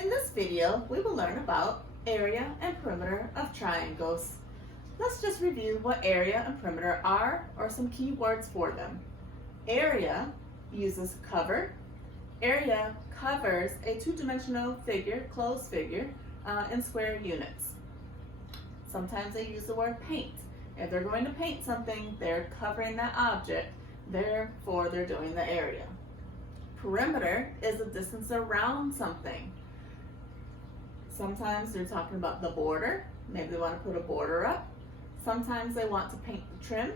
In this video, we will learn about area and perimeter of triangles. Let's just review what area and perimeter are, or some key words for them. Area uses cover. Area covers a two-dimensional figure, closed figure, in square units. Sometimes they use the word paint. If they're going to paint something, they're covering that object, therefore they're doing the area. Perimeter is the distance around something. Sometimes they're talking about the border. Maybe they want to put a border up. Sometimes they want to paint the trim.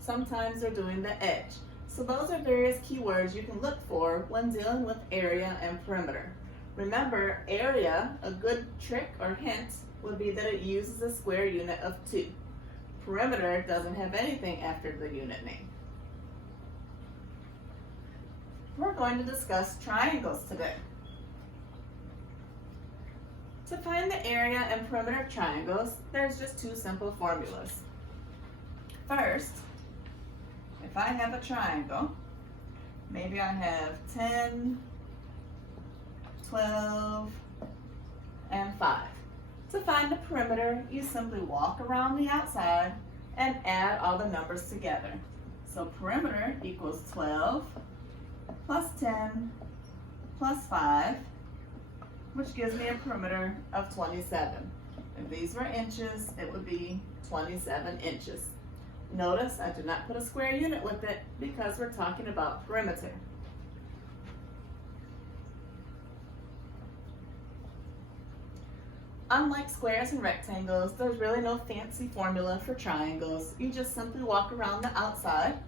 Sometimes they're doing the edge. So those are various keywords you can look for when dealing with area and perimeter. Remember, area, a good trick or hint would be that it uses a square unit of 2. Perimeter doesn't have anything after the unit name. We're going to discuss triangles today. To find the area and perimeter of triangles, there's just 2 simple formulas. First, if I have a triangle, maybe I have 10, 12, and 5. To find the perimeter, you simply walk around the outside and add all the numbers together. So perimeter equals 12 plus 10 plus 5, which gives me a perimeter of 27. If these were inches, it would be 27 inches. Notice I did not put a square unit with it because we're talking about perimeter. Unlike squares and rectangles, there's really no fancy formula for triangles. You just simply walk around the outside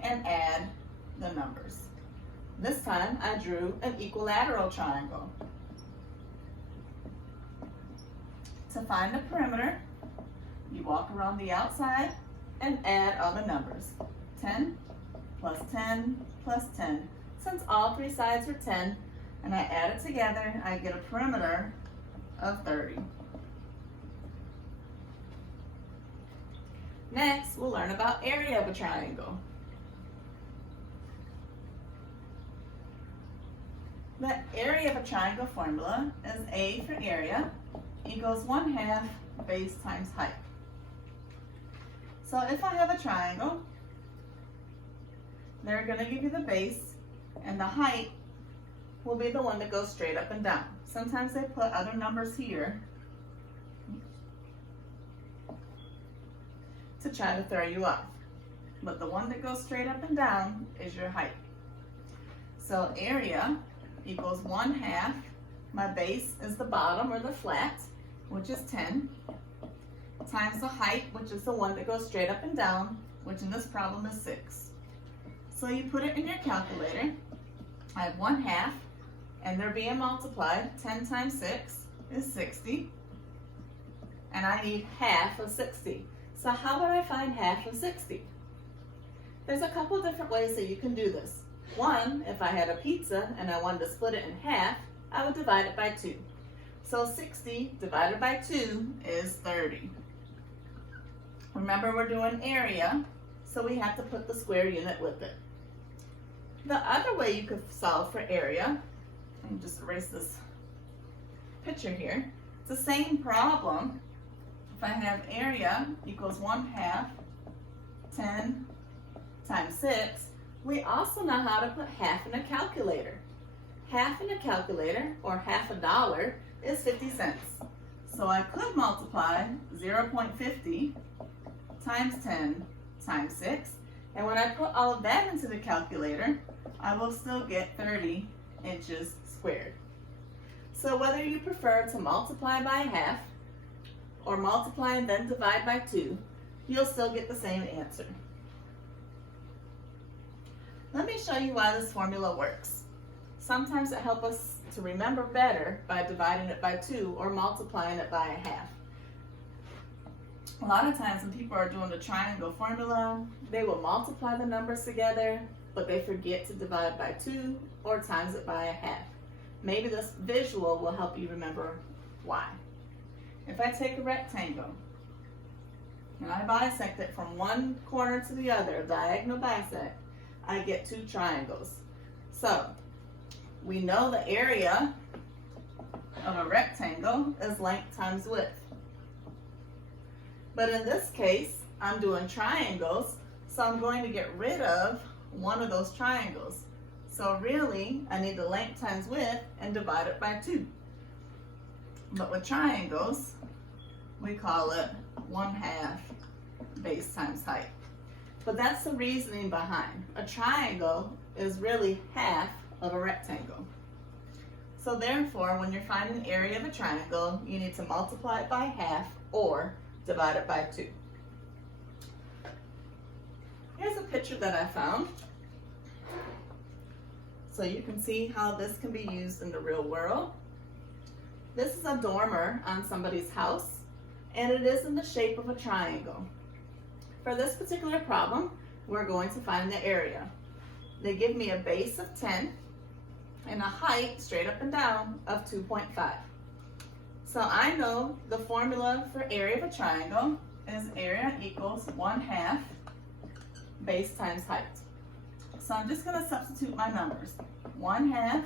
and add the numbers. This time I drew an equilateral triangle. To find the perimeter, you walk around the outside and add all the numbers. 10 plus 10 plus 10. Since all 3 sides are 10 and I add it together, I get a perimeter of 30. Next, we'll learn about area of a triangle. The area of a triangle formula is A for area equals 1/2 base times height. So if I have a triangle, they're going to give you the base, and the height will be the one that goes straight up and down. Sometimes they put other numbers here to try to throw you off. But the one that goes straight up and down is your height. So area equals 1/2. My base is the bottom or the flat, which is 10, times the height, which is the one that goes straight up and down, which in this problem is 6. So you put it in your calculator. I have 1/2, and they're being multiplied. 10 times 6 is 60, and I need half of 60. So how would I find half of 60? There's a couple different ways that you can do this. One, if I had a pizza and I wanted to split it in half, I would divide it by 2. So 60 divided by 2 is 30. Remember, we're doing area, so we have to put the square unit with it. The other way you could solve for area, let me just erase this picture here. It's the same problem. If I have area equals 1/2, 10 times 6, we also know how to put half in a calculator. Half in a calculator, or half a dollar, is 50 cents. So I could multiply 0.50 times 10 times 6, and when I put all of that into the calculator, I will still get 30 inches squared. So whether you prefer to multiply by half or multiply and then divide by 2, you'll still get the same answer. Let me show you why this formula works. Sometimes it helps us to remember better by dividing it by 2 or multiplying it by 1/2. A lot of times when people are doing the triangle formula, they will multiply the numbers together, but they forget to divide by 2 or times it by 1/2. Maybe this visual will help you remember why. If I take a rectangle and I bisect it from one corner to the other, diagonal bisect, I get 2 triangles. So we know the area of a rectangle is length times width. But in this case, I'm doing triangles, so I'm going to get rid of one of those triangles. So really, I need the length times width and divide it by 2. But with triangles, we call it 1/2 base times height. But that's the reasoning behind. A triangle is really half of a rectangle. So therefore, when you're finding the area of a triangle, you need to multiply it by half or divide it by 2. Here's a picture that I found. So you can see how this can be used in the real world. This is a dormer on somebody's house, and it is in the shape of a triangle. For this particular problem, we're going to find the area. They give me a base of 10 and a height, straight up and down, of 2.5. So I know the formula for area of a triangle is area equals 1/2 base times height. So I'm just going to substitute my numbers. 1/2,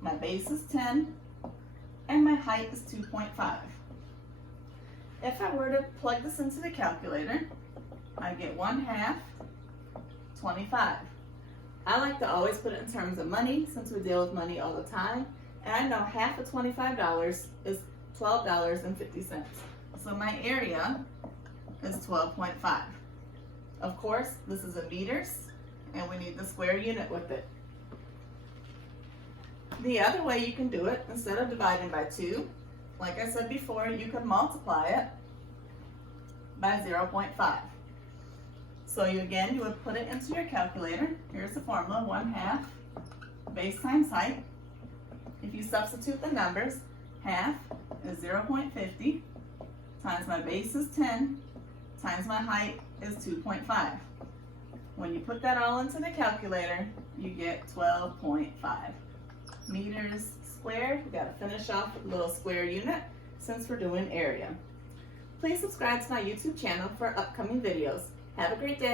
my base is 10, and my height is 2.5. If I were to plug this into the calculator, I get 1/2, 25. I like to always put it in terms of money since we deal with money all the time. And I know half of $25 is $12.50. So my area is 12.5. Of course, this is in meters, and we need the square unit with it. The other way you can do it, instead of dividing by 2, like I said before, you could multiply it by 0.5. So you would put it into your calculator. Here's the formula, 1/2 base times height. If you substitute the numbers, half is 0.50 times my base is 10 times my height is 2.5. When you put that all into the calculator, you get 12.5 meters squared. We got to finish off with a little square unit since we're doing area. Please subscribe to my YouTube channel for upcoming videos. Have a great day.